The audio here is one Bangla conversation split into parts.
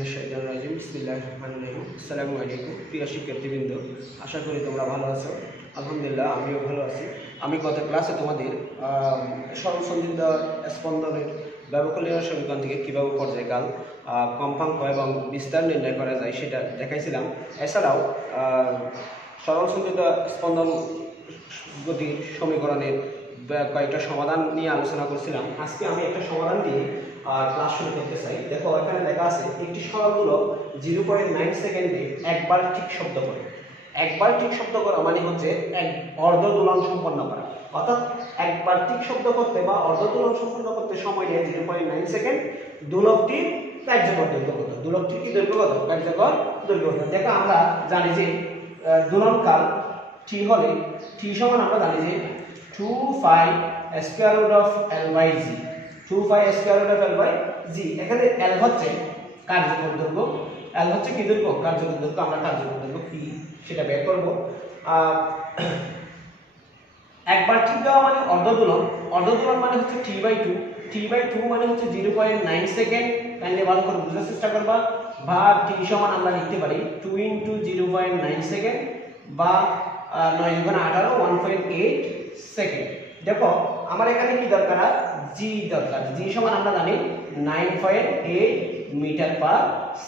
আসসালামু আলাইকুম প্রিয় শিক্ষার্থীবৃন্দ, আশা করি তোমরা ভালো আছো। আলহামদুলিল্লাহ, আমিও ভালো আছি। আমি গত ক্লাসে তোমাদের সরল সঞ্চিত স্পন্দনের ব্যবকলনীয় সমীকরণ থেকে কীভাবে পর্যায়কাল, কম্পাঙ্ক এবং বিস্তার নির্ণয় করা যায় সেটা দেখাইছিলাম। এছাড়াও সরল সঞ্চিত স্পন্দন গতির সমীকরণের কয়েকটা সমাধান নিয়ে আলোচনা করছিলাম। আজকে আমি একটা সমাধান দিয়ে ক্লাস শুরু করতে চাই। দেখো, এখানে লেখা আছে একটি সরল দোলক 0.9 সেকেন্ডে একবার ঠিক শব্দ করে। একবার ঠিক শব্দ করা মানে হচ্ছে এক অর্ধ দোলন সম্পন্ন করা, অর্থাৎ একবার ঠিক শব্দ করতে বা অর্ধ দোলন সম্পন্ন করতে সময় নেয় 0.9 সেকেন্ড। দোলকটির কার্যকর দৈর্ঘ্য কত? দোলকটির কি দৈর্ঘ্য কত? কার্যকর দৈর্ঘ্য কত? দেখো, আমরা জানি যে দোলনকাল টি হলে টি সমান আমরা জানি যে 2 square root of l by g। 2 square root of l by g। এখানে l হচ্ছে কার্যকর দৈর্ঘ্য, l হচ্ছে কি দৈর্ঘ্য? কার্যকর দৈর্ঘ্য। আমরা কার্যকর দৈর্ঘ্য কি সেটা বের করব। একবার ঠিক দেওয়া মানে অর্ধ দোলন। অর্ধ দোলন মানে হচ্ছে t/2। t/2 মানে হচ্ছে 0.9 সেকেন্ড। কাইন্ডলি ভালো করে বোঝার চেষ্টা করবা। বা t সমান আমরা লিখতে পারি 2 * 0.9 সেকেন্ড বা 9 × 18 1.8 সেকেন্ড। দেখো, আমার এখানে কি দরকার? g দরকার। g সমান আমরা জানি 9.8 মিটার পার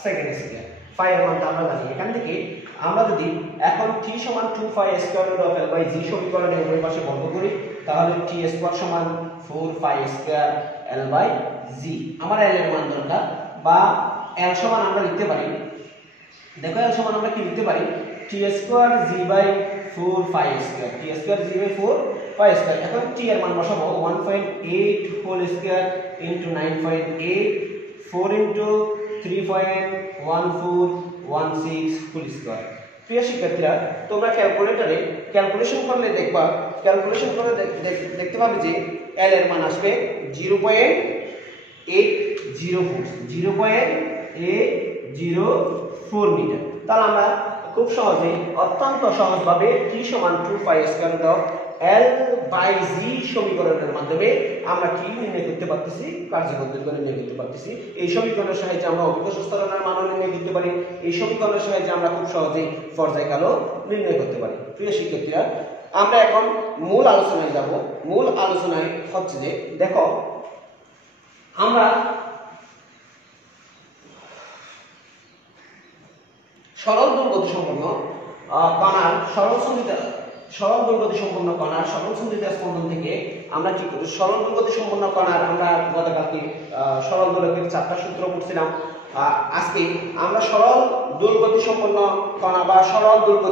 সেকেন্ড স্কয়ার। ফাই এর মানটা আমরা জানি। এখান থেকে আমরা যদি এখন t সমান 2 square root of l by g সমীকরণে উভয় পাশে বর্গ করি, তাহলে t স্কয়ার সমান 4 স্কয়ার l বাই g। আমার l এর মান দরকার। বা l সমান আমরা লিখতে পারি, দেখো l সমান আমরা কি লিখতে পারি? t square g by 4 square. t square g by 4 square. এখন t এর মান বসাবো 1.8 whole square into 9.8 4 into 3.1416 whole square. প্রিয় শিক্ষার্থীরা, তোমরা ক্যালকুলেটরে ক্যালকুলেশন করলে দেখবা, ক্যালকুলেশন করে দেখতে পাবে যে l এর মান আসবে 0.804 মিটার। তাহলে আমরা খুব সহজে, অত্যন্ত সহজভাবে t সমান 2 square root of l by g সমীকরণের মাধ্যমে আমরা কি নির্ণয় করতে পারতেছি? কার্যকর দৈর্ঘ্য নির্ণয় করতে পারতেছি। এই সমীকরণের সাহায্যে আমরা অভিকর্ষ ত্বরণের মান নির্ণয় করতে পারি। এই সমীকরণের সাহায্যে আমরা খুব সহজেই পর্যায়কালও নির্ণয় করতে পারি। প্রিয় শিক্ষার্থীরা, আমরা এখন মূল আলোচনায় যাব। মূল আলোচনায় হচ্ছে যে, দেখো, আমরা সরল দৈর্ঘ্য সম্পন্ন কণার সরল দৈর্ঘ্য সম্পন্ন কণার সরল সঞ্চিত স্পন্দন থেকে আমরা কি করি? সরল দৈর্ঘ্য সম্পন্ন কণার আমরা গতকালকে সরল দোলকের 4টা সূত্র পড়ছিলাম। আজকে আমরা সরল দৈর্ঘ্য সম্পন্ন কণা বা সরল দৈর্ঘ্য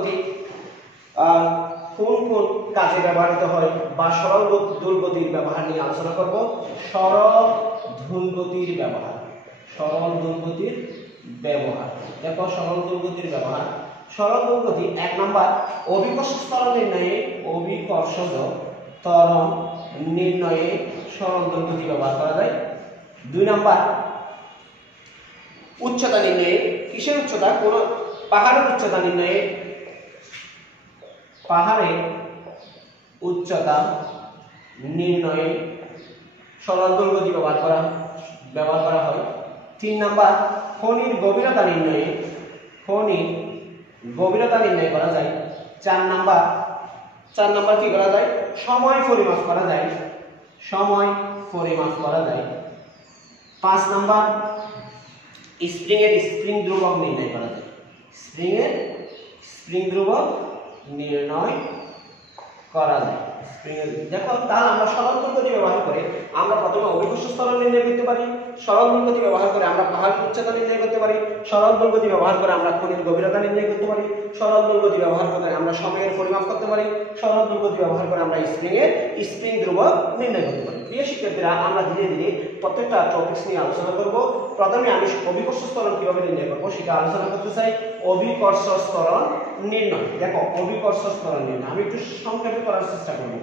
কোন কোন কাজে ব্যবহৃত হয় বা সরল দৈর্ঘ্যের ব্যবহার নিয়ে আলোচনা করব। সরল দৈর্ঘ্যের ব্যবহার। সরল দৈর্ঘ্যের ব্যবহার। দেখো, সরল দৈর্ঘ্যের ব্যবহার। সরল দৈর্ঘ্য 1 নাম্বার অভিকর্ষ ত্বরণ নির্ণয়ে, অভিকর্ষজ ত্বরণ নির্ণয়ে সরল দৈর্ঘ্য ব্যবহার করা যায়। 2 নাম্বার উচ্চতা নির্ণয়ে। কিসের উচ্চতা? কোন পাহাড়ের উচ্চতা নির্ণয়ে, পাহাড়ের উচ্চতা নির্ণয়ে সরল দৈর্ঘ্য ব্যবহার করা হয়। 3 নাম্বার খনির গভীরতা নির্ণয়ে, খনির গভীরতা নির্ণয় করা যায়। 4 নাম্বার কি করা যায়? সময় পরিমাপ করা যায়। সময় পরিমাপ করা যায়। 5 নাম্বার স্প্রিং ধ্রুবক নির্ণয় করা যায়। স্প্রিং ধ্রুবক নির্ণয় করা যায়। দেখো, তাহলে আমরা সরল দৈর্ঘ্য ব্যবহার করে আমরা প্রথমে অভিকর্ষ ত্বরণ নির্ণয় করতে পারি। সরল দৈর্ঘ্য ব্যবহার করে আমরা পাহাড়ের উচ্চতা নির্ণয় করতে পারি। সরল দৈর্ঘ্য ব্যবহার করে আমরা খনির গভীরতা নির্ণয় করতে পারি। সরল দৈর্ঘ্য ব্যবহার করে আমরা সময়ের পরিমাপ করতে পারি। সরল দৈর্ঘ্য ব্যবহার করে আমরা স্প্রিং ধ্রুবক নির্ণয় করতে পারি। প্রিয় শিক্ষার্থীরা, আমরা ধীরে ধীরে প্রত্যেকটা টপিকস নিয়ে আলোচনা করব। প্রথমে আমি অভিকর্ষ ত্বরণ কিভাবে নির্ণয় করব সেটা আলোচনা করতে চাই। অভিকর্ষ ত্বরণ নির্ণয়। দেখো, অভিকর্ষ ত্বরণ নির্ণয় আমি একটু সংক্ষেপে করার চেষ্টা করব।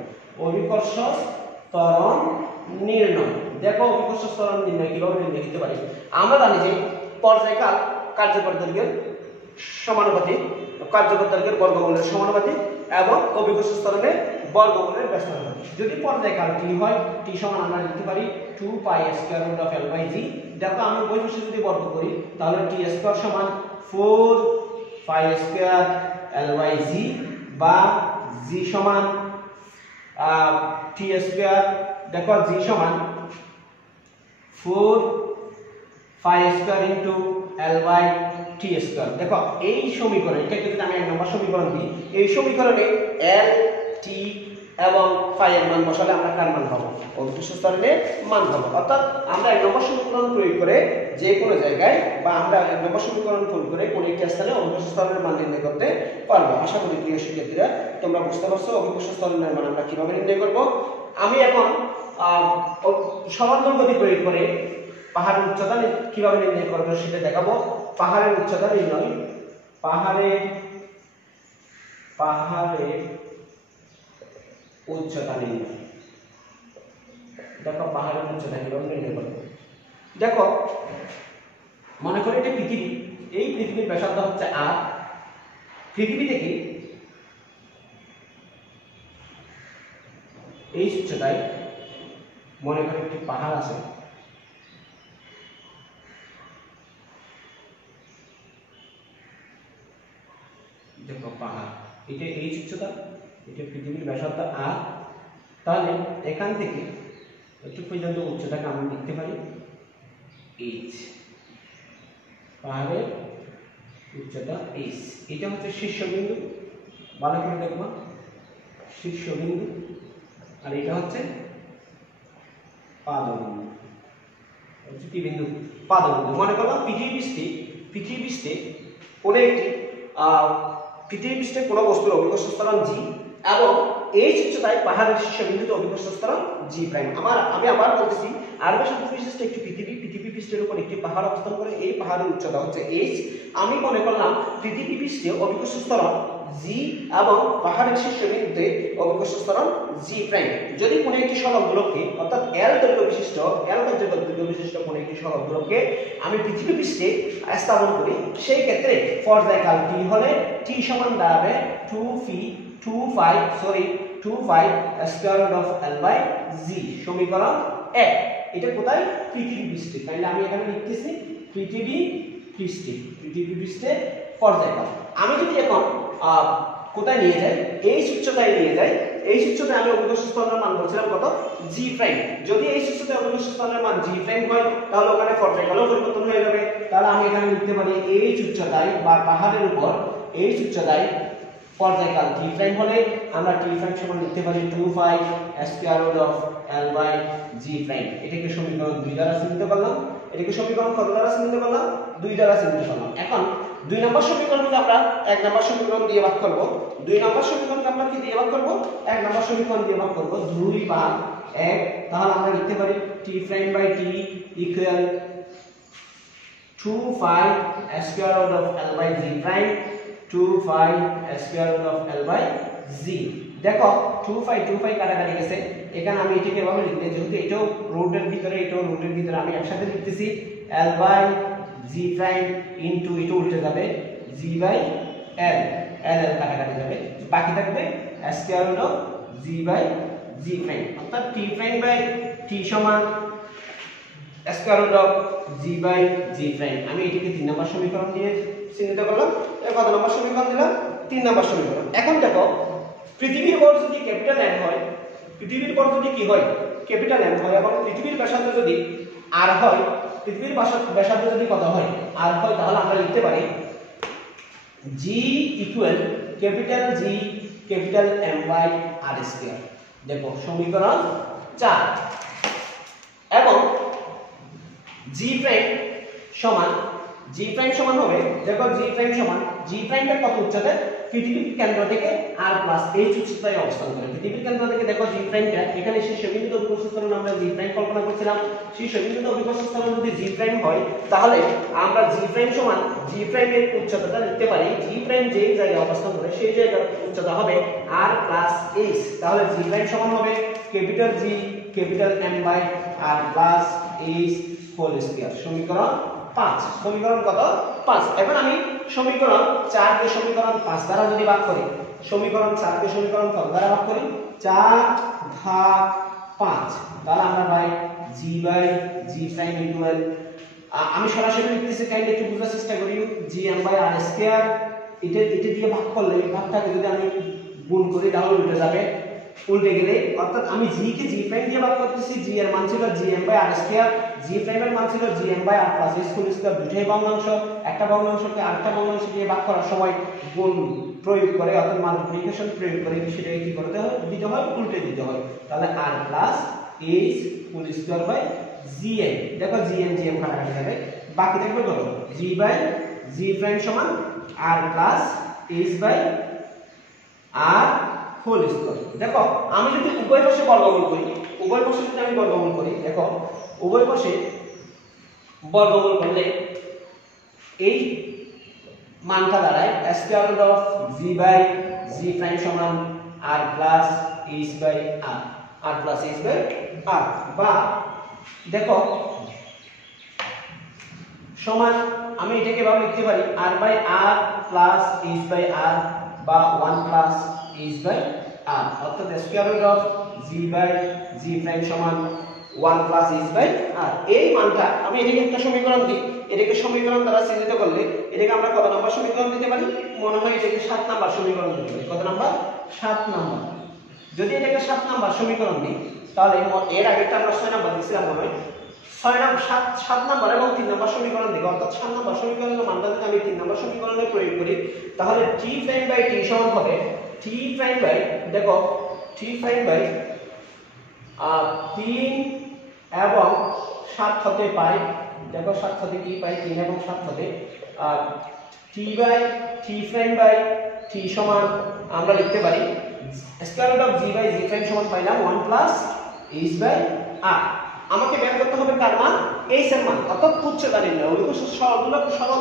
অভিকর্ষ ত্বরণ নির্ণয়। দেখো, অভিকর্ষ ত্বরণ নির্ণয় কিভাবে নির্ণয় করতে পারি? আমরা জানি যে পর্যায়কাল কার্যকর দৈর্ঘ্যের সমানুপাতিক, কার্যকর তালিকার বর্গমূলের সমানুপাতিক এবং অভিকর্ষ ত্বরণের বর্গমূলের ব্যস্তানুপাতিক। যদি পর্যায়কাল t হয়, t সমান আমরা লিখতে পারি 2 pi square root of l/g। দেখো আমি উভয় পাশে যদি বর্গ করি তাহলে t স্কয়ার সমান 4 পাই স্কয়ার l/g বা g সমান t স্কয়ার, দেখো g সমান 4 pi square into l/t square. দেখো এই সমীকরণ, এটাকে যদি আমি এক নম্বর সমীকরণ দিই, এই সমীকরণে l, t এবং ফাই এর মান বসালে আমরা কার মান পাবো? অভিকর্ষ ত্বরণের মান পাবো। অর্থাৎ আমরা এক নম্বর সমীকরণ প্রয়োগ করে যে কোনো জায়গায় বা আমরা এক নম্বর সমীকরণ প্রয়োগ করে কোন একটি স্থানে অভিকর্ষ ত্বরণের মান নির্ণয় করতে পারবো। আশা করি প্রিয় শিক্ষার্থীরা তোমরা বুঝতে পারছো অভিকর্ষ ত্বরণের মান আমরা কিভাবে নির্ণয় করব। আমি এখন সমান্তরাল গতি প্রয়োগ করে পাহাড়ের উচ্চতা কিভাবে নির্ণয় করব সেটা দেখাবো। পাহাড়ের উচ্চতা নির্ণয়, পাহাড়ের উচ্চতা নির্ণয়। দেখো পাহাড়ের উচ্চতা কিভাবে নির্ণয় করব। দেখো মনে করি এটা পৃথিবী, এই পৃথিবীর ব্যাসার্ধ হচ্ছে r। পৃথিবী থেকে এই উচ্চতায় মনে করি একটি পাহাড় আছে, দেখো পাহাড়, এটা এই উচ্চতা, এটা পৃথিবীর ব্যাসার্ধ r। তাহলে এখান থেকে একটু পর্যন্ত উচ্চতাকে আমরা লিখতে পারি h। পাহাড়ের উচ্চতা h, এটা হচ্ছে শীর্ষবিন্দু, ভালো করে দেখো শীর্ষবিন্দু, আর এটা হচ্ছে পাদবিন্দু, হচ্ছে কি বিন্দু? পাদবিন্দু। মনে করলাম পৃথিবী পৃষ্ঠে কোনো বস্তুর অভিকর্ষ ত্বরণ g এবং এই উচ্চতায় পাহাড়ের শীর্ষবিন্দুতে অভিকর্ষ ত্বরণ g প্রাইম। আমি আবার বলতেছি, আর ব্যাসার্ধ বিশিষ্ট একটি পৃথিবী পৃষ্ঠের উপর একটি পাহাড় অবস্থান করে, এই পাহাড়ের উচ্চতা হচ্ছে h। আমি মনে করলাম পৃথিবী পৃষ্ঠে অভিকর্ষ ত্বরণ g এবং পাহাড়ের শীর্ষবিন্দুতে অভিকর্ষ ত্বরণ g প্রাইম। যদি কোনো একটি সরল গোলককে, অর্থাৎ l দৈর্ঘ্য বিশিষ্ট কোনো একটি সরল গোলককে আমি পৃথিবী পৃষ্ঠে স্থাপন করি, সেই ক্ষেত্রে পর্যায়কাল t হলে t সমান দাঁড়াবে 2 pi square root of l/g। সমীকরণ 1। এটা কোথায়? পৃথিবী পৃষ্ঠে। তাহলে আমি এখানে লিখতেছি পৃথিবী পৃষ্ঠে পর্যায়কাল। আমি যদি এখন কোথায় নিয়ে যাই, এই উচ্চতায় নিয়ে যাই, এই উচ্চতায় আমি অভিকর্ষ ত্বরণের মান বলছিলাম কত? g prime. যদি এই উচ্চতায় অভিকর্ষ ত্বরণের মান g প্রাইম হয় তাহলে ওখানে পর্যায়কালও পরিবর্তন হয়ে যাবে। তাহলে আমি এখানে লিখতে পারি এই উচ্চতায় বা পাহাড়ের উপর এই উচ্চতায় পর্যায়কাল t প্রাইম হলে আমরা t প্রাইম সমান লিখতে পারি 2 pi square root of l/g prime. এটাকে সমীকরণ 2 দ্বারা চিহ্নিত করলাম। এটাকে সমীকরণ কত দ্বারা চিহ্নিত করলাম? 2 দ্বারা চিহ্নিত করলাম। এখন 2 নম্বর সমীকরণকে আমরা 1 নম্বর সমীকরণ দিয়ে ভাগ করব। 2 নম্বর সমীকরণকে আমরা কি দিয়ে ভাগ করব? 1 নম্বর সমীকরণ দিয়ে ভাগ করব। 2 ভাগ 1, তাহলে আমরা লিখতে পারি t prime by t equal 2 pi square root of l/g prime, 2 pi square root of l/g। দেখো 2 পাই কাটাকাটি গেছে, এখানে আমি এটাকে এভাবে লিখতে, যেহেতু এটাও রুটের ভিতরে এটাও রুটের ভিতরে, আমি একসাথে লিখতেছি l/g প্রাইম ইনটু এটা উল্টে যাবে g/l, l কাটাকাটি যাবে, বাকি থাকবে square root of g/g prime. অর্থাৎ t প্রাইম বাই t সমান square root of g/g prime. আমি এটাকে 3 নম্বর সমীকরণ দিয়ে চিহ্নিত করলাম। কত নম্বর সমীকরণ দিলাম? 3 নম্বর সমীকরণ। এখন দেখো পৃথিবীর ভর যদি ক্যাপিটাল M হয়, পৃথিবীর ভর যদি কি হয়? ক্যাপিটাল M হয়, এবং পৃথিবীর ব্যাসার্ধ যদি r হয়, পৃথিবীর ব্যাসার্ধ যদি কত হয়? r হয়, তাহলে আমরা লিখতে পারি g equal G capital M by r square. দেখো সমীকরণ 4। এবং g প্রাইম সমান হবে, দেখো g প্রাইমটা কত উচ্চতায়? পৃথিবীর কেন্দ্র থেকে r প্লাস h উচ্চতায় অবস্থান করে। পৃথিবীর কেন্দ্র থেকে দেখো g প্রাইমটা এখানে শীর্ষবিন্দুতে অভিকর্ষ ত্বরণ আমরা g প্রাইম কল্পনা করছিলাম। শীর্ষবিন্দুতে অভিকর্ষ ত্বরণ যদি g প্রাইম হয় তাহলে আমরা g প্রাইম সমান g প্রাইমের উচ্চতাটা লিখতে পারি, g প্রাইম যেই জায়গায় অবস্থান করে সেই জায়গার উচ্চতা হবে r প্লাস h। তাহলে g প্রাইম সমান হবে G capital M by r plus h whole square. সমীকরণ 5 সমীকরণ কত 5 এখন আমি সমীকরণ 4 কে সমীকরণ 5 দ্বারা যদি ভাগ করি সমীকরণ 4 কে সমীকরণ 5 দ্বারা ভাগ করি 4 ভাগ 5 তাহলে আমরা পাই g by g prime equal আমি সরাসরি লিখতেছি কাইন্ডলি একটু বোঝার চেষ্টা করি gm বাই r স্কয়ার এটা দিয়ে ভাগ করলে এই ভাগটাকে যদি আমি গুণ করি তাহলে উল্টে যাবে উল্টে গেলে অর্থাৎ আমি g কে g প্রাইম দিয়ে ভাগ করতেছি g এর মান ছিল gm by r square g prime এর মান ছিল gm by r plus s whole square দুটোই ভগ্নাংশ একটা ভগ্নাংশকে আরেকটা ভগ্নাংশ দিয়ে ভাগ করার সময় গুণ প্রয়োগ করে অর্থাৎ মাল্টিপ্লিকেশন প্রয়োগ করে সেটাকে কি করতে হয় দিতে হয় উল্টে দিতে হয় তাহলে r plus s whole square by gm দেখো gm কাটাকাটি যাবে বাকি থাকবে কত g বাই g প্রাইম সমান r plus s by r whole square দেখো আমি যদি উভয় পাশে বর্গমূল করি উভয় পাশে যদি আমি বর্গমূল করি দেখো উভয় পাশে বর্গমূল করলে এই মানটা দাঁড়ায় square root of g by g prime সমান r plus s by r plus s by r বা দেখো সমান আমি এটাকে ভাবে লিখতে পারি r by r plus s by r বা 1 প্লাস s বাই r অর্থাৎ square root of g by g prime সমান 1 প্লাস s বাই r এই মানটা আমি এটাকে একটা সমীকরণ দিই এটাকে সমীকরণ দ্বারা চিহ্নিত করলে এটাকে আমরা কত নম্বর সমীকরণ দিতে পারি মনে হয় এটাকে 7 নাম্বার সমীকরণ দিতে পারি কত নাম্বার 7 নাম্বার যদি এটাকে 7 নাম্বার সমীকরণ দিই তাহলে এর আগেটা আমরা 6 নাম্বার দিছিলাম মনে হয় 6 নাম্বার 7 নাম্বার এবং 3 নাম্বার সমীকরণ দিই অর্থাৎ 7 নাম্বার সমীকরণের মানটা যদি আমি 3 নাম্বার সমীকরণে প্রয়োগ করি তাহলে t প্রাইম বাই t সমান হবে t প্রাইম বাই দেখো t প্রাইম বাই 3 এবং 7 হতে পাই দেখো 7 হতে কি পাই 3 এবং 7 হতে t by t prime by t সমান আমরা লিখতে পারি square root of g by g prime সমান পাইলাম 1 প্লাস s বাই r আমাকে বের করতে হবে কার মান h এর মান অর্থাৎ উচ্চতা নির্ণয় ওই সরল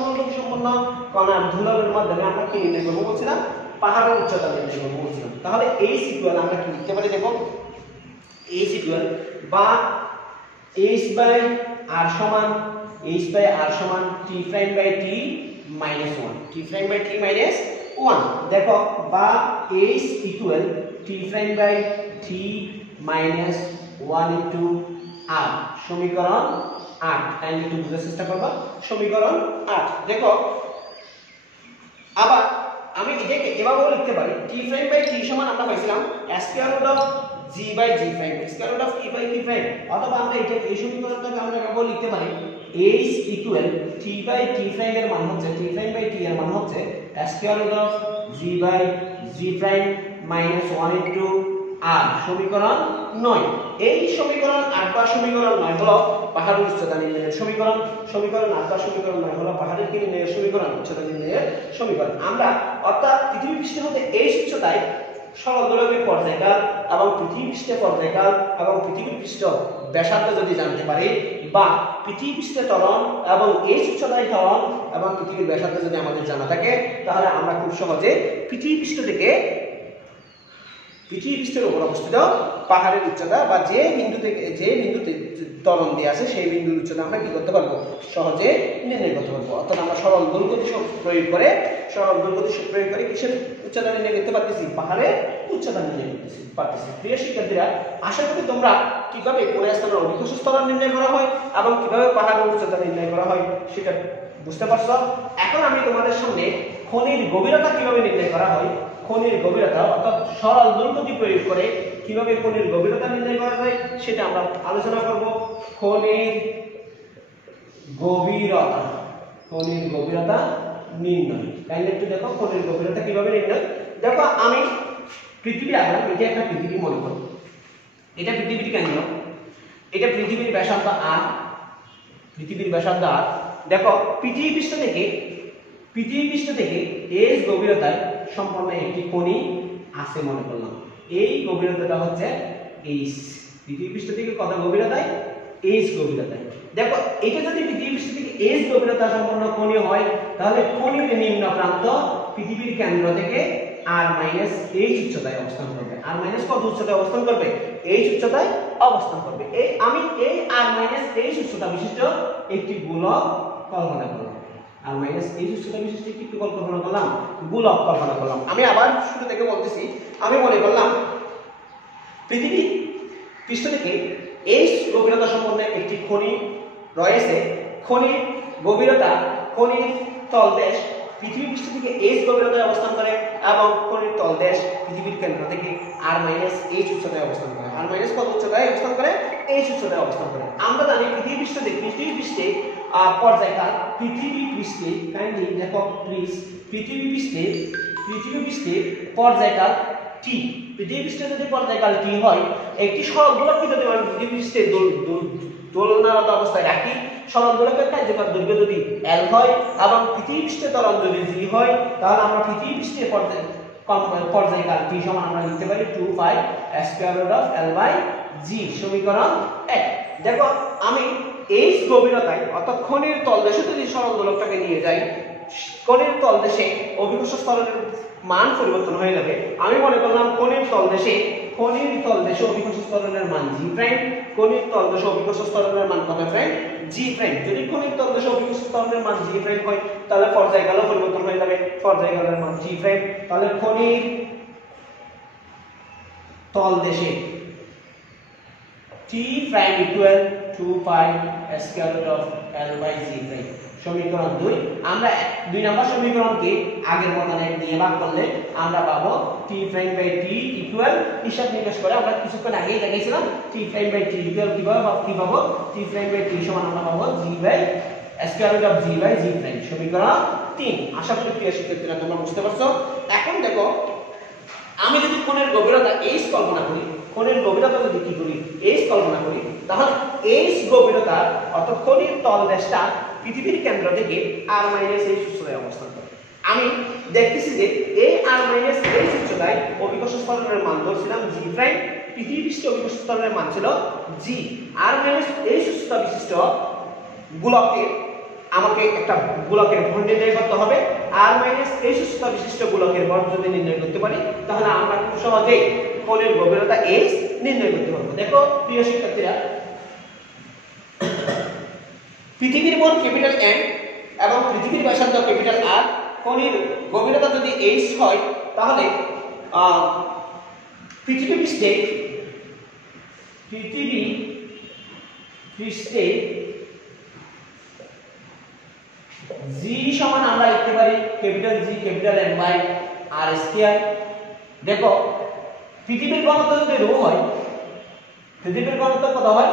দৈর্ঘ্য সম্পন্ন কণার ধুলার মাধ্যমে আমরা কি নির্ণয় করব বলছিলাম পাহাড়ের উচ্চতা নির্ণয় করব বলছিলাম তাহলে h ইকুয়াল আমরা কি লিখতে পারি দেখো h ইকুয়াল বা h বাই r সমান t prime by t minus 1 t prime by t minus 1 দেখো বা h equal t prime by t minus 1 into r সমীকরণ 8 টাইম একটু বুঝার চেষ্টা করবা সমীকরণ 8 দেখো আবার আমি এটাকে এভাবেও লিখতে পারি t প্রাইম বাই t সমান আমরা পাইছিলাম square root of g by g prime square root of t by t prime অথবা আমরা এটা এই সমীকরণটাকে আমরা এভাবেও লিখতে পারি h equal t by t prime এর মান হচ্ছে t প্রাইম বাই t এর মান হচ্ছে square root of g by g prime minus 1 into r সমীকরণ 9 এই সমীকরণ 8 বা সমীকরণ 9 হলো পাহাড়ের উচ্চতা নির্ণয়ের সমীকরণ সমীকরণ 8 বা সমীকরণ 9 হলো পাহাড়ের কি নির্ণয়ের সমীকরণ উচ্চতা নির্ণয়ের সমীকরণ আমরা অর্থাৎ পৃথিবী পৃষ্ঠ হতে এই উচ্চতায় সরল দৈর্ঘ্যের পর্যায়কাল এবং পৃথিবী পৃষ্ঠের পর্যায়কাল এবং পৃথিবী পৃষ্ঠ ব্যাসার্ধ যদি জানতে পারি বা পৃথিবী পৃষ্ঠে ত্বরণ এবং এই উচ্চতায় ত্বরণ এবং পৃথিবীর ব্যাসার্ধ যদি আমাদের জানা থাকে তাহলে আমরা খুব সহজে পৃথিবী পৃষ্ঠ থেকে পৃথিবী পৃষ্ঠের উপর অবস্থিত পাহাড়ের উচ্চতা বা যে বিন্দুতে ত্বরণ দিয়ে আছে সেই বিন্দুর উচ্চতা আমরা কি করতে পারবো সহজে নির্ণয় করতে পারবো অর্থাৎ আমরা সরল দৈর্ঘ্য প্রয়োগ করে কিসের উচ্চতা নির্ণয় করতে পারতেছি পাহাড়ের উচ্চতা নির্ণয় করতেছি প্রিয় শিক্ষার্থীরা আশা করি তোমরা কিভাবে কোন স্থানের অভিকর্ষ স্তর নির্ণয় করা হয় এবং কিভাবে পাহাড়ের উচ্চতা নির্ণয় করা হয় সেটা বুঝতে পারছো এখন আমি তোমাদের সামনে খনির গভীরতা কিভাবে নির্ণয় করা হয় খনির গভীরতা অর্থাৎ সরল দৈর্ঘ্য প্রয়োগ করে কিভাবে খনির গভীরতা নির্ণয় করা যায় সেটা আমরা আলোচনা করব খনির গভীরতা নির্ণয় তাইলে একটু দেখো খনির গভীরতা কিভাবে নির্ণয় দেখো আমি পৃথিবী আধার এটা একটা পৃথিবী মনে করো এটা পৃথিবীর কেন্দ্র এটা পৃথিবীর ব্যাসার্ধ r দেখো পৃথিবী পৃষ্ঠ থেকে h গভীরতায় সম্পন্ন একটি খনি আছে মনে করলাম এই গভীরতাটা হচ্ছে h পৃথিবী পৃষ্ঠ থেকে কত গভীরতায় h গভীরতায় দেখো এটা যদি পৃথিবী পৃষ্ঠ থেকে h গভীরতা সম্পন্ন খনি হয় তাহলে খনির নিম্ন প্রান্ত পৃথিবীর কেন্দ্র থেকে r মাইনাস h উচ্চতায় অবস্থান করবে r মাইনাস কত উচ্চতায় অবস্থান করবে h উচ্চতায় অবস্থান করবে এই আমি এই r মাইনাস h উচ্চতা বিশিষ্ট একটি গোলক কল্পনা করলাম, আর মাইনাস এইচ উচ্চতা বিশিষ্ট একটি কল্পনা করলাম, গোলক কল্পনা করলাম। আমি আবার শুরু থেকে বলতেছি, আমি মনে করলাম পৃথিবী পৃষ্ঠ থেকে এইচ গভীরতা সম্পন্ন একটি খনি রয়েছে। খনির গভীরতা, খনির তলদেশ পৃথিবী পৃষ্ঠ থেকে এইচ গভীরতায় অবস্থান করে এবং খনির তলদেশ পৃথিবীর কেন্দ্র থেকে আর মাইনাস এইচ উচ্চতায় অবস্থান করে। আর মাইনাস কত উচ্চতায় অবস্থান করে? এইচ উচ্চতায় অবস্থান করে। আমরা জানি পৃথিবী পৃষ্ঠে পর্যায়কাল, পৃথিবী পৃষ্ঠে কাইন্ডলি দেখো প্লিজ, পৃথিবী পৃষ্ঠে পর্যায়কাল টি, পৃথিবী পৃষ্ঠে যদি পর্যায়কাল টি হয়, একটি সরল গোলককে যদি আমরা পৃথিবী পৃষ্ঠে দোলনারত অবস্থায় রাখি, সরল গোলকের কার্যকর দৈর্ঘ্য যদি L হয় এবং পৃথিবী পৃষ্ঠে ত্বরণ যদি G হয়, তাহলে আমরা পৃথিবী পৃষ্ঠে পর্যায়কাল টি সমান আমরা লিখতে পারি 2 pi square root of L by G, সমীকরণ 1। দেখো আমি এইচ গভীরতায় অর্থাৎ খনির তলদেশে যদি সরল গোলকটাকে নিয়ে যাই, খনির তলদেশে অভিকর্ষ ত্বরণের মান পরিবর্তন হয়ে যাবে। আমি মনে করলাম খনির তলদেশে অভিকর্ষ ত্বরণের মান G প্রাইম, খনির তলদেশে অভিকর্ষ ত্বরণের মান কত প্রাইম? G prime. যদি খনির তলদেশে অভিকর্ষ ত্বরণের মান G প্রাইম হয়, তাহলে পর্যায়কালও পরিবর্তন হয়ে যাবে, পর্যায়কালের মান G প্রাইম। তাহলে খনির তলদেশে T prime equal 2 pi square root of L by G prime, সমীকরণ 2। আমরা 2 নম্বর সমীকরণকে আগের মতনে দিয়ে ভাগ করলে আমরা পাবো T prime by T equal, হিসাব নিকাশ করে আমরা কিছুক্ষণ আগেই দেখাইছিলাম T prime by T equal কি পাবো? T প্রাইম বাই T সমান আমরা পাবো G by square root of G by G prime, সমীকরণ 3। আশা করি প্রিয় শিক্ষার্থীরা তোমরা বুঝতে পারছো। এখন দেখো আমি যদি কোণের গভীরতা h কল্পনা করি, কোণের গভীরতা যদি কি করি h কল্পনা করি, তাহলে h গভীরতা অর্থাৎ খনির তলদেশটা পৃথিবীর কেন্দ্র থেকে r মাইনাস h উচ্চতায় অবস্থান করে। আমি দেখতেছি যে এই r মাইনাস h উচ্চতায় অভিকর্ষ ত্বরণের মান ধরছিলাম G প্রাইম, পৃথিবী পৃষ্ঠে অভিকর্ষ ত্বরণের মান ছিল G। r মাইনাস h উচ্চতা বিশিষ্ট গোলকের আমাকে একটা গোলকের ভর নির্ণয় করতে হবে। r মাইনাস h উচ্চতা বিশিষ্ট গোলকের ভর যদি নির্ণয় করতে পারি, তাহলে আমরা খুব সহজেই কোণের গভীরতা h নির্ণয় করতে পারবো। দেখো প্রিয় শিক্ষার্থীরা, পৃথিবীর ভর ক্যাপিটাল M এবং পৃথিবীর ব্যাসার্ধ ক্যাপিটাল R, কোণের গভীরতা যদি h হয়, তাহলে পৃথিবী পৃষ্ঠে G সমান আমরা লিখতে পারি capital G capital M by R square. দেখো পৃথিবীর ঘনত্ব যদি রো হয়, পৃথিবীর ঘনত্ব কত হয়?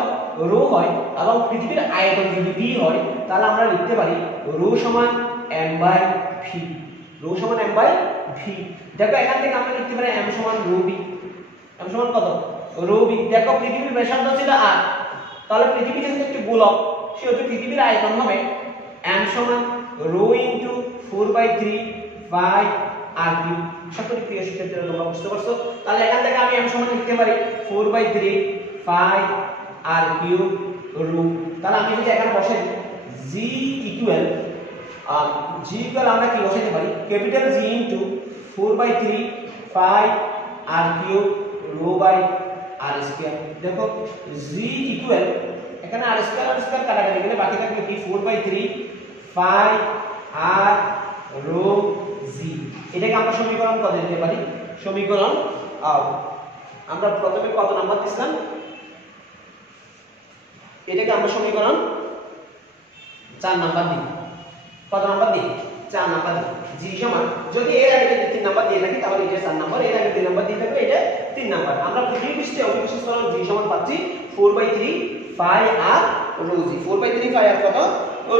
রো হয়, এবং পৃথিবীর আয়তন যদি v হয়, তাহলে আমরা লিখতে পারি রো সমান m বাই v, রো সমান m বাই v। দেখো এখান থেকে আমরা লিখতে পারি m সমান রো v, m সমান কত? Rho v। দেখো পৃথিবীর ব্যাসার্ধ ছিল r, তাহলে পৃথিবী যেহেতু একটি গোলক, সেহেতু পৃথিবীর আয়তন হবে m সমান rho into 4/3 pi r cube. আশা করি প্রিয় শিক্ষার্থীরা তোমরা বুঝতে পারছো। তাহলে এখান থেকে আমি m সমান লিখতে পারি 4/3 পাই r কিউব রো। তাহলে আমি যদি এখানে বসাই g ইকুয়াল আমরা কি বসাইতে পারি? Capital G into 4/3 pi r cube rho by r square. দেখো g ইকুয়াল এখানে r স্কয়ার কাটাকাটি গেলে বাকি থাকবে কি 4/3 পাই r রো g। এটাকে আমরা সমীকরণ কত দিতে পারি? সমীকরণ আমরা প্রথমে কত নাম্বার দিছিলাম? এটাকে আমরা সমীকরণ 4 নাম্বার দিই। কত নাম্বার দিই? 4 নাম্বার দিই। g সমান, যদি এর আগে 3 নাম্বার দিয়ে রাখি তাহলে এটা 4 নাম্বার, এর আগে 3 নাম্বার দিয়ে থাকবে, এটা 3 নাম্বার। আমরা পৃথিবী পৃষ্ঠে অভিকর্ষ ত্বরণ g সমান পাচ্ছি 4/3 pi r rho g। 4/3 pi r কত?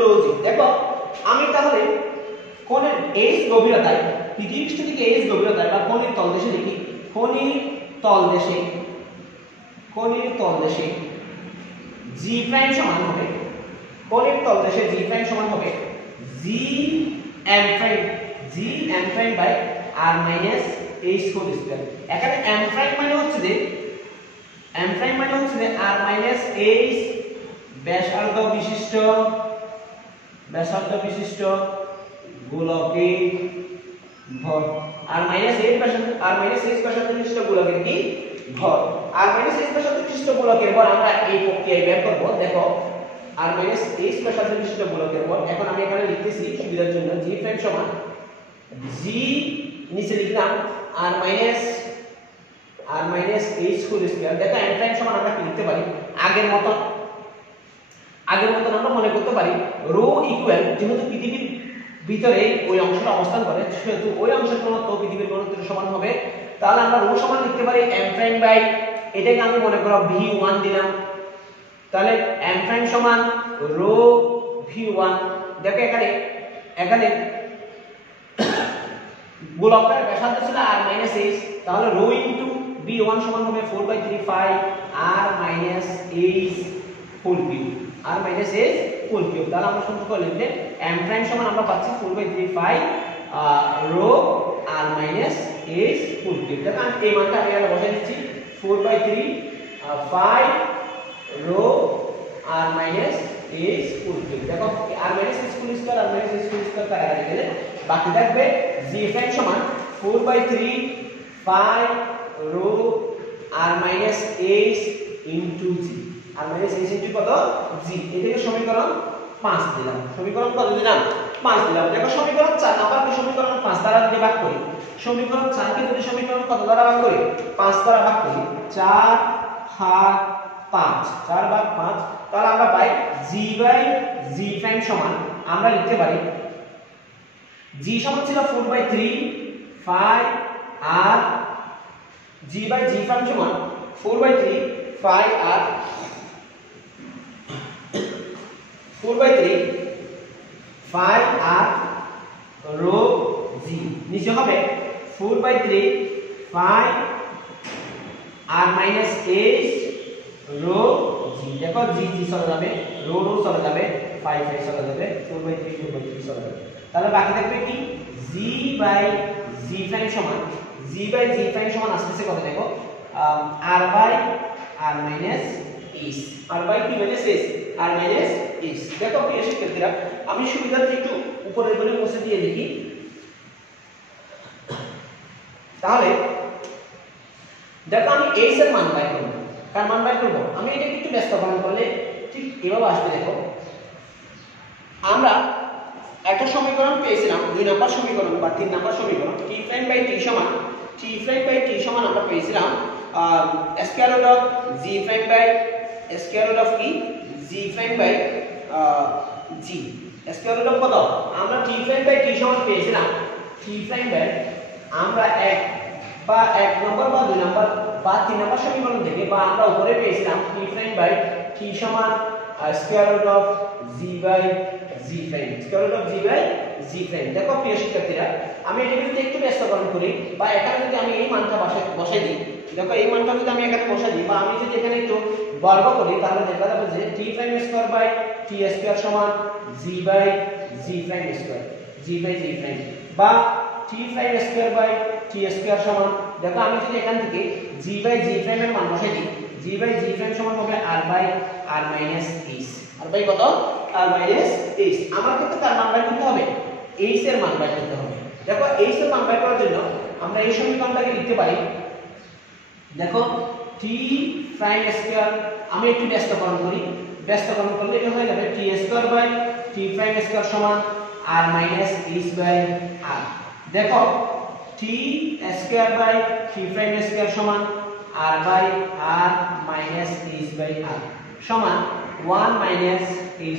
Rho g। দেখো আমি তাহলে কোণের h গভীরতায়, পৃথিবী পৃষ্ঠ থেকে h গভীরতায় বা কোণের তলদেশে লিখি, কোণের তলদেশে g প্রাইম সমান হবে, কোণের তলদেশে g প্রাইম সমান হবে g m prime by r minus h whole square. এখানে m প্রাইম মানে হচ্ছে যে r মাইনাস h ব্যাসার্ধ বিশিষ্ট গোলকের ভর, r মাইনাস h ব্যাসার্ধ বিশিষ্ট গোলকের কি ভর, r মাইনাস h ব্যাসার্ধ বিশিষ্ট গোলকের ভর আমরা এই প্রক্রিয়ায় বের করব। দেখো আর মাইনাস a স্কয়ার সাদৃশ্য মূলকের উপর। এখন আমি এখানে লিখতেছি সুবিধার জন্য g প্রাইম সমান g নিচে লিখলাম আর মাইনাস a হোল স্কয়ার। দেখো n প্রাইম সমান আমরা কি লিখতে পারি আগের মত আমরা মনে করতে পারি রো ইকুয়াল, যেহেতু পৃথিবীর ভিতরে ওই অংশটা অবস্থান করে সেহেতু ওই অংশের ঘনত্ব পৃথিবীর ঘনত্বের সমান হবে। তাহলে আমরা রো সমান লিখতে পারি m প্রাইম বাই, এটাকে আমি মনে করো v1 দিলাম। তাহলে m প্রাইম সমান রো v1। দেখো এখানে গোলকের ব্যাসার্ধ ছিল r মাইনাস h, তাহলে রো ইনটু v1 সমান হবে 4/3 r minus h whole cube, r minus h whole cube. তাহলে আমরা সূত্র করলাম যে m প্রাইম সমান আমরা পাচ্ছি 4/3 rho r minus h whole cube. দেখো এই মানটা আমি এখানে বসাই দিচ্ছি 4/3 rho r minus h whole cube. দেখো r minus h whole square কাটাকাটি গেলে বাকি থাকবে g প্রাইম সমান 4/3 rho r minus h into g, r minus h into কত g। এটাকে সমীকরণ 5 দিলাম। সমীকরণ কত দিলাম 5 দিলাম। দেখো সমীকরণ 4 নাম্বারকে সমীকরণ 5 দ্বারা যদি ভাগ করি, সমীকরণ 4 কে যদি সমীকরণ কত দ্বারা ভাগ করি 5 দ্বারা ভাগ করি, 4 ভাগ 5, 4 ভাগ 5, তাহলে আমরা পাই g বাই g প্রাইম সমান আমরা লিখতে পারি g সমান ছিল 4/3 r, g by g prime সমান 4/3 r 4/3 r রো g, নিচে হবে 4/3 r minus h rho g। দেখো g চলে যাবে, রো চলে যাবে, 5 চলে যাবে, 4/3 চলে যাবে। তাহলে বাকি থাকবে কি g বাই g প্রাইম সমান আসছে কত দেখো r by r minus h, r by কি minus h, r minus h। দেখো প্রিয় শিক্ষার্থীরা আমি সুবিধার্থে একটু উপরের বলে মুছে দিয়ে লিখি। তাহলে দেখো আমি h এর মান বাই করব, কার মান বাই করব আমি এটাকে একটু ব্যস্তকরণ করলে ঠিক এভাবে আসবে। দেখো আমরা একটা সমীকরণ পেয়েছিলাম 2 নম্বর সমীকরণ বা 3 নম্বর সমীকরণ t প্রাইম বাই t সমান আমরা পেয়েছিলাম square root of g prime by square root of কি g prime by g square root of কত আমরা t প্রাইম বাই t সমান পেয়েছিলাম t প্রাইম বাই আমরা 1 নম্বর বা 2 নম্বর বা 3 নম্বর সমীকরণ থেকে বা আমরা উপরে পেয়েছিলাম t প্রাইম বাই t সমান square root of g by g prime, square root of g by g prime. দেখো প্রিয় শিক্ষার্থীরা আমি এটাকে যদি একটু ব্যস্তকরণ করি বা এখানে যদি আমি এই মানটা বসাই দিই, দেখো এই মানটা যদি আমি এখানে বসাই দিই বা আমি যদি এখানে একটু বর্গ করি তাহলে দেখা যাবে যে t prime square by t square সমান g by g prime square, g by g prime, বা t prime square by t square সমান, দেখো আমি যদি এখান থেকে g বাই g প্রাইম এর মান বসাই দিই, g বাই g প্রাইম সমান হবে r by r minus h, r by কত r মাইনাস h। আমার ক্ষেত্রে তার মান বের করতে হবে, h এর মান বের করতে হবে। দেখো h এর মান বের করার জন্য আমরা এই সমীকরণটাকে লিখতে পারি, দেখো t প্রাইম স্কয়ার, আমি একটু ব্যস্তকরণ করি, ব্যস্তকরণ করলে এটা হয়ে যাবে t square by t prime square সমান r minus h by r। দেখো t square by t prime square সমান r by r minus h by r সমান 1 মাইনাস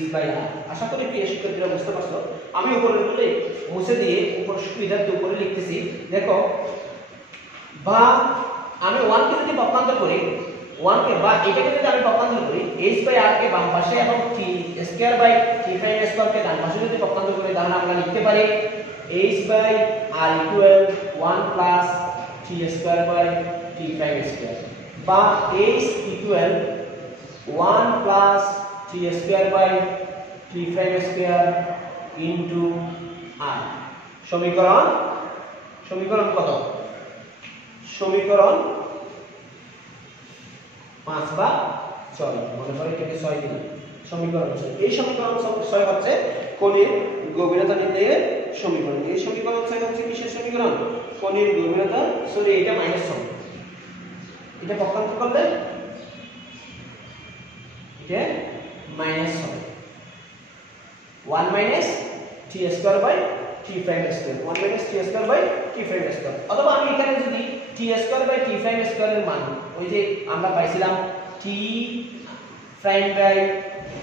h বাই r। আশা করি প্রিয় শিক্ষার্থীরা বুঝতে পারছো। আমি উপরে বলে মুছে দিয়ে উপর সুবিধার্থে উপরে লিখতেছি। দেখো বা আমি 1 কে যদি পক্ষান্তর করি, 1 কে বা এটাকে যদি আমি পক্ষান্তর করি h বাই r কে বাম পাশে এবং t square by t prime square কে ডান পাশে যদি পক্ষান্তর করি তাহলে আমরা লিখতে পারি h by r equal 1 plus t square by t prime square, বা h equal 1 plus t square by t prime square into r। সমীকরণ কত? সমীকরণ 5 বা 6, মনে করে এটাকে 6 দিন সমীকরণ 6। এই সমীকরণ 6 হচ্ছে কোণের গভীরতা নির্ণয়ের সমীকরণ। এই সমীকরণ 6 হচ্ছে কিসের সমীকরণ? কোণের গভীরতা। সরি এটা মাইনাস হবে, এটা পক্ষান্তর করলে এটা মাইনাস হবে। 1 minus T square by T prime square 1 minus T square by T prime square. অথবা আমি এখানে যদি T square by T prime স্কয়ারের মান ওই যে আমরা পাইছিলাম টি প্রাইম বাই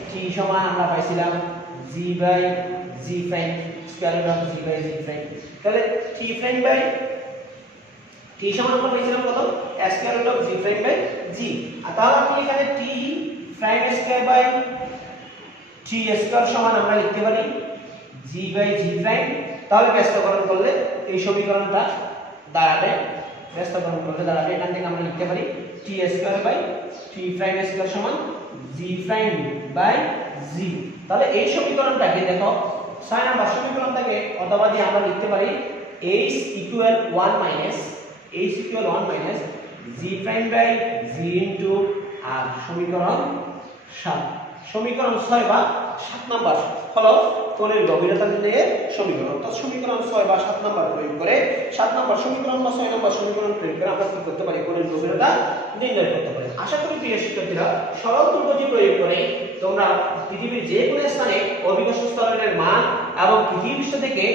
টি সমান আমরা পাইছিলাম g by g prime square root of g by g prime, তাহলে টি প্রাইম বাই টি সমান আমরা পাইছিলাম কত square root of g prime by g. আর তাহলে আপনি এখানে t prime square by t square সমান আমরা লিখতে পারি জি বাই জি প্রাইম। তাহলে ব্যস্তকরণ করলে এই সমীকরণটা দাঁড়াবে, ব্যস্তকরণ করলে দাঁড়াবে এখান থেকে আমরা লিখতে পারি t square by T prime square সমান জি প্রাইম বাই জি। তাহলে এই সমীকরণটাকে দেখো 6 নাম্বার সমীকরণটাকে অথবা দিয়ে আমরা লিখতে পারি h equal 1 minus h equal 1 minus g prime by g into r সমীকরণ 7। সমীকরণ 6 বা 7 নাম্বার হলো কোণের গভীরতা নির্ণয়ের সমীকরণ। তো সমীকরণ 6 বা 7 নাম্বার প্রয়োগ করে 7 নাম্বার সমীকরণ বা 6 নাম্বার সমীকরণ প্রয়োগ করে আমরা কি করতে পারি কোণের গভীরতা নির্ণয় করতে পারি। আশা করি প্রিয় শিক্ষার্থীরা সরল পদ্ধতি প্রয়োগ করে তোমরা পৃথিবীর যে কোনো স্থানে অভিকর্ষ ত্বরণের মান এবং পৃথিবীপৃষ্ঠ থেকে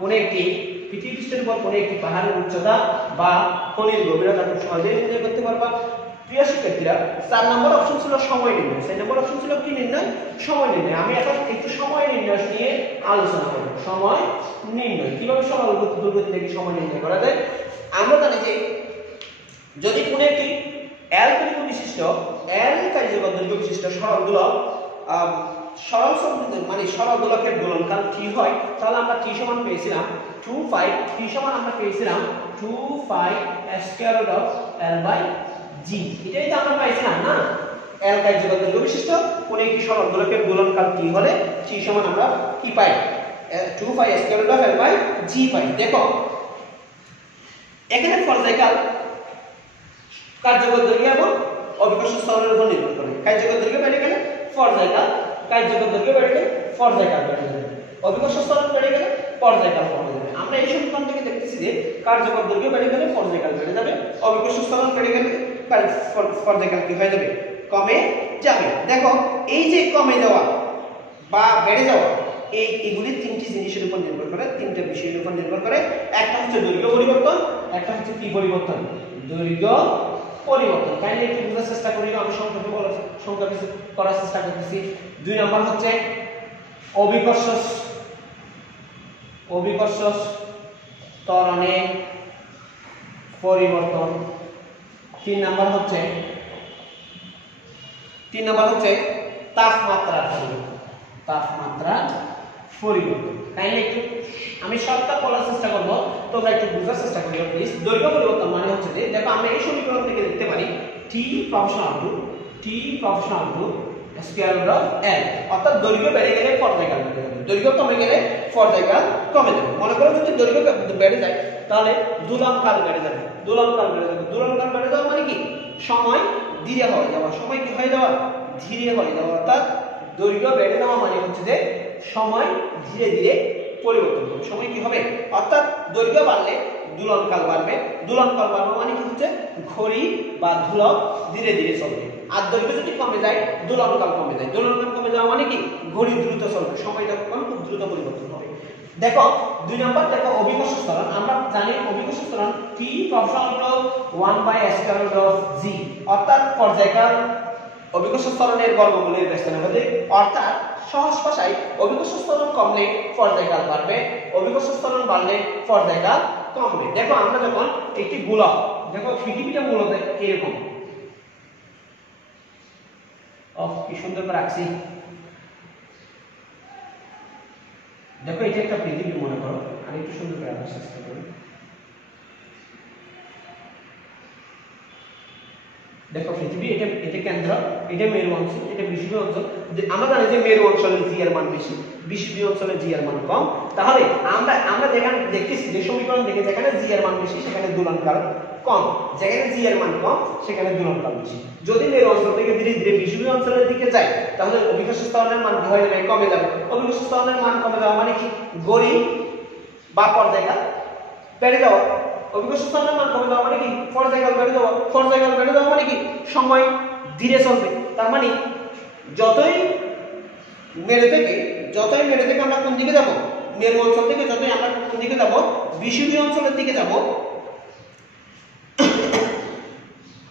কোন একটি পৃথিবীপৃষ্ঠের উপর কোন একটি পাহাড়ের উচ্চতা বা কোণের গভীরতা খুব সহজেই নির্ণয় করতে পারবা। প্রিয় শিক্ষার্থীরা 4 নম্বর অপশন ছিল সময় নির্ণয়, 6 নম্বর অপশন ছিল কি নির্ণয় সময় নির্ণয়। আমি এখন একটু সময় নির্ণয় নিয়ে আলোচনা করব। সময় নির্ণয় কিভাবে সরল পদ্ধতি থেকে সময় নির্ণয় করা যায়। আমরা জানি যে যদি কোন একটি L পরিমাণ বিশিষ্ট L কার্যকর দৈর্ঘ্য বিশিষ্ট সরল দোলক সরল সম্পূর্ণ মানে সরল দোলকের দোলনকাল t হয়, তাহলে আমরা t সমান পেয়েছিলাম 2 পাই, t সমান আমরা পেয়েছিলাম 2 pi square root of L by g। এটাই তো আমরা পাইছিলাম না, L কার্যকর দৈর্ঘ্য বিশিষ্ট কোন একটি সরল দোলকের দোলনকাল t হলে t সমান আমরা কি পাই 2 pi square root of L by g পাই। দেখো এখানে পর্যায়কাল কার্যকর দৈর্ঘ্য এবং অভিকর্ষ ত্বরণের উপর নির্ভর করে। কার্যকর দৈর্ঘ্য বেড়ে গেলে পর্যায়কাল, কার্যকর দৈর্ঘ্য বেড়ে গেলে পর্যায়কাল বেড়ে যাবে, অভিকর্ষ ত্বরণ বেড়ে গেলে পর্যায়কাল কমে যাবে। আমরা এই সমীকরণ থেকে দেখতেছি যে কার্যকর দৈর্ঘ্য বেড়ে গেলে পর্যায়কাল বেড়ে যাবে, অভিকর্ষ ত্বরণ বেড়ে গেলে পর্যায়কাল কি হয়ে যাবে কমে যাবে। দেখো এই যে কমে যাওয়া বা বেড়ে যাওয়া এইগুলি তিনটি জিনিসের উপর নির্ভর করে, তিনটা বিষয়ের উপর নির্ভর করে। একটা হচ্ছে দৈর্ঘ্য পরিবর্তন, একটা হচ্ছে কি পরিবর্তন দৈর্ঘ্য পরিবর্তন। কাইন্ডলি একটু বোঝার চেষ্টা করি, আমি সংক্ষেপে করার চেষ্টা করতেছি। 2 নাম্বার হচ্ছে অভিকর্ষ ত্বরণে পরিবর্তন। 3 নাম্বার হচ্ছে তাপমাত্রার পরিবর্তন, তাপমাত্রার পরিবর্তন। কাইন্ডলি একটু আমি শর্টকাট বলার চেষ্টা করব, তোমরা একটু বোঝার চেষ্টা করো প্লিজ। দৈর্ঘ্য পরিবর্তন মানে হচ্ছে যে দেখো আমরা এই সমীকরণ থেকে দেখতে পারি t proportional to square root of L, অর্থাৎ দৈর্ঘ্য বেড়ে গেলে পর্যায়কাল বেড়ে যাবে, দৈর্ঘ্য কমে গেলে পর্যায়কাল কমে যাবে। মনে করো যদি দৈর্ঘ্য বেড়ে যায় তাহলে দোলনকাল বেড়ে যাবে, দোলনকাল বেড়ে যাওয়া মানে কি সময় ধীরে হয়ে যাওয়া, সময় কি হয়ে যাওয়া ধীরে হয়ে যাওয়া। অর্থাৎ দৈর্ঘ্য বেড়ে যাওয়া মানে হচ্ছে যে সময় ধীরে ধীরে পরিবর্তন হবে, সময় কি হবে অর্থাৎ দৈর্ঘ্য বাড়লে দোলনকাল বাড়বে, দোলনকাল বাড়বে মানে কি হচ্ছে ঘড়ি বা দোলক ধীরে ধীরে চলবে। আর দৈর্ঘ্য যদি কমে যায় দোলনকাল কমে যায়, দোলনকাল কমে যাওয়া মানে কি ঘড়ি দ্রুত চলবে, সময়টা খুব দ্রুত পরিবর্তন হবে। দেখো 2 নাম্বার দেখো অভিকর্ষ ত্বরণ। আমরা জানি অভিকর্ষ ত্বরণ t proportional to 1 by square root of g, অর্থাৎ পর্যায়কাল অভিকর্ষ ত্বরণের বর্গমূলের ব্যস্তানুপাতিক। অর্থাৎ সহজ ভাষায় অভিকর্ষ ত্বরণ কমলে পর্যায়কাল বাড়বে, অভিকর্ষ ত্বরণ বাড়লে পর্যায়কাল কমবে। দেখো আমরা যখন একটি গোলক, দেখো পৃথিবীটা মূলত এরকম, কি সুন্দর করে রাখছি, দেখো এটা একটা পৃথিবী মনে করো, আমি একটু সুন্দর করে রাখার চেষ্টা করি। দেখো পৃথিবী এটা কেন্দ্র, এটা মেরু অঞ্চল, এটা বিষুবীয় অঞ্চল। আমরা জানি যে মেরু অঞ্চলে জি এর মান বেশি, বিষুবীয় অঞ্চলে জি এর মান কম। তাহলে আমরা যেখানে দেখতেছি যে সমীকরণ দেখে যেখানে জি এর মান বেশি সেখানে দোলনকাল কম, যেখানে জি এর মান কম সেখানে দোলনকাল বেশি। যদি মেরু অঞ্চল থেকে ধীরে ধীরে বিষুবীয় অঞ্চলের দিকে যায় তাহলে অভিকর্ষ ত্বরণের মান কি হয়ে যাবে কমে যাবে। অভিকর্ষ ত্বরণের মান কমে যাওয়া মানে কি ঘড়ি বা পর্যায়কাল বেড়ে যাওয়া, অভিকর্ষ ত্বরণের মান কমে যাওয়া মানে কি পর্যায়কাল বেড়ে যাওয়া, পর্যায়কাল বেড়ে যাওয়া মানে কি সময় ধীরে চলবে। তার মানে যতই মেরু থেকে যতই মেরু থেকে আমরা কোন দিকে যাব, মেরু অঞ্চল থেকে যতই আমরা কোন দিকে যাব, বিষুবী অঞ্চলের দিকে যাব।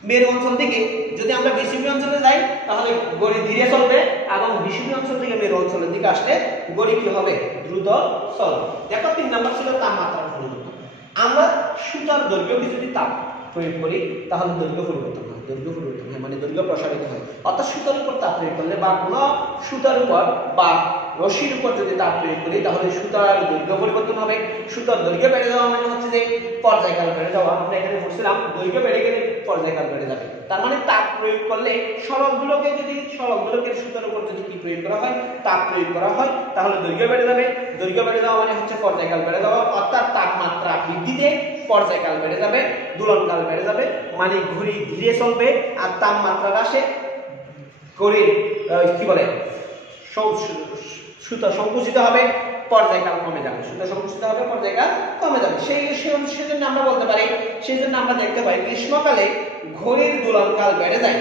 মেরু অঞ্চল থেকে যদি আমরা বিষুবী অঞ্চলে যাই তাহলে গড়ি ধীরে চলবে, এবং বিষুবী অঞ্চল থেকে মেরু অঞ্চলের দিকে আসলে গড়ি কি হবে, দ্রুত চলবে। দেখো 3 নাম্বার ছিল তাপমাত্রার পরিবর্তন। আমরা সুতার দৈর্ঘ্যকে যদি তাপ প্রয়োগ করি তাহলে দৈর্ঘ্য পরিবর্তন হয়, দৈর্ঘ্য পরিবর্তন হয় মানে দৈর্ঘ্য প্রসারিত হয়। অর্থাৎ সুতার উপর তাপ প্রয়োগ করলে বা কোনো সুতার উপর বা রশির উপর যদি তাপ প্রয়োগ করি তাহলে সুতার দৈর্ঘ্য পরিবর্তন হবে। সুতার দৈর্ঘ্য বেড়ে যাওয়া মানে হচ্ছে যে পর্যায়কাল বেড়ে যাওয়া। আমরা এখানে বলছিলাম দৈর্ঘ্য বেড়ে গেলে পর্যায়কাল বেড়ে যাবে। তার মানে তাপ প্রয়োগ করলে সরলগুলোকে যদি সরলগুলোকে সুতার উপর যদি কি প্রয়োগ করা হয়, তাপ প্রয়োগ করা হয়, তাহলে দৈর্ঘ্য বেড়ে যাবে। দৈর্ঘ্য বেড়ে যাওয়া মানে হচ্ছে পর্যায়কাল বেড়ে যাওয়া। অর্থাৎ তাপমাত্রা বৃদ্ধিতে পর্যায়কাল বেড়ে যাবে, দোলনকাল বেড়ে যাবে, মানে ঘড়ি ধীরে চলবে। আর তাপমাত্রা হ্রাসে ঘড়ির কি বলে সুতা সংকুচিত হবে, পর্যায়কাল কমে যাবে। সুতা সংকুচিত হবে, পর্যায়কাল কমে যাবে। সেজন্য আমরা বলতে পারি, সেই জন্য আমরা দেখতে পাই গ্রীষ্মকালে ঘড়ির দোলনকাল বেড়ে যায়।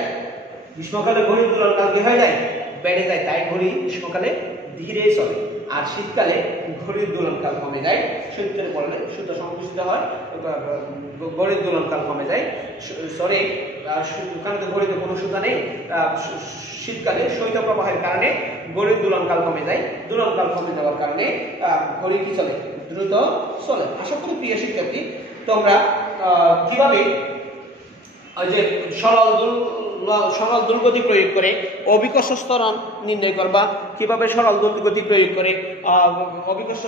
গ্রীষ্মকালে ঘড়ির দোলনকাল কি হয়ে যায়, বেড়ে যায়। তাই ঘড়ি গ্রীষ্মকালে ধীরে চলে। আর শীতকালে ঘড়ির দোলনকাল কমে যায়। শীতকালে পড়লে সুতা সংকুচিত হয়, ঘড়ির দোলনকাল কমে যায়। সরি, কারণ ঘড়িতে কোনো সুতা নেই। শীতকালে শৈত্যপ্রবাহের কারণে ঘড়ির দোলনকাল কমে যায়। দোলনকাল কমে যাওয়ার কারণে ঘড়ি কি চলে, দ্রুত চলে। আশা করি প্রিয় শিক্ষার্থী তোমরা কিভাবে যে সরল দুর্গতি প্রয়োগ করে অভিকর্ষ ত্বরণ নির্ণয় করবা, কিভাবে সরল দুর্গতি প্রয়োগ করে অভিকর্ষ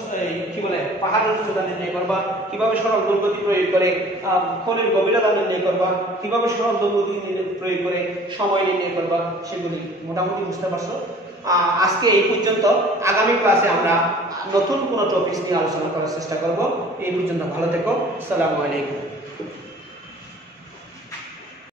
কি বলে পাহাড়ের উচ্চতা নির্ণয় করবা, কিভাবে সরল দুর্গতি প্রয়োগ করে খনির গভীরতা নির্ণয় করবা, কিভাবে সরল দুর্গতি প্রয়োগ করে সময় নির্ণয় করবা, সেগুলি মোটামুটি বুঝতে পারছো। আজকে এই পর্যন্ত। আগামী ক্লাসে আমরা নতুন কোনো টপিক নিয়ে আলোচনা করার চেষ্টা করব। এই পর্যন্ত ভালো থেকো। আসসালামু আলাইকুম।